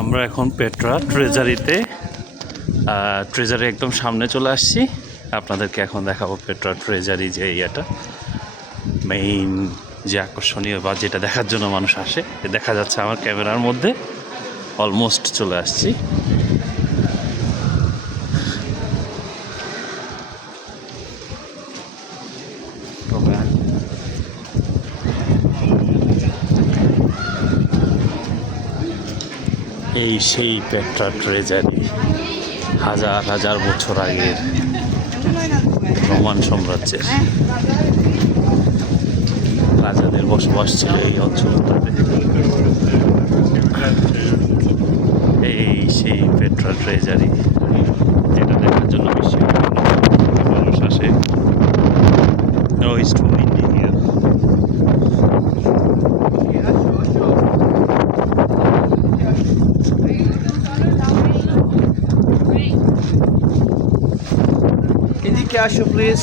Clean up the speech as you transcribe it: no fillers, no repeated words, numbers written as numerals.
আমরা এখন Petra ট্রেজারিতে treasury একদম সামনে চলে আসছি। আপনাদেরকে এখন দেখাবো পেট্রা ট্রেজারি যে এরিয়াটা মেইন যে আকর্ষণীয় বা যেটা দেখার জন্য মানুষ আসে, দেখা যাচ্ছে আমার ক্যামেরার মধ্যে। অলমোস্ট চলে আসছি। এই সেই পেট্রা ট্রেজারি, হাজার হাজার বছর আগের রোমান সাম্রাজ্যের রাজাদের বসবাস ছিল এই অঞ্চলটাতে। এই সেই পেট্রা ট্রেজারি, যেটা দেখার জন্য বিশ্বের বিভিন্ন মানুষ আসে। No, it's too windy here. Can you cash, please?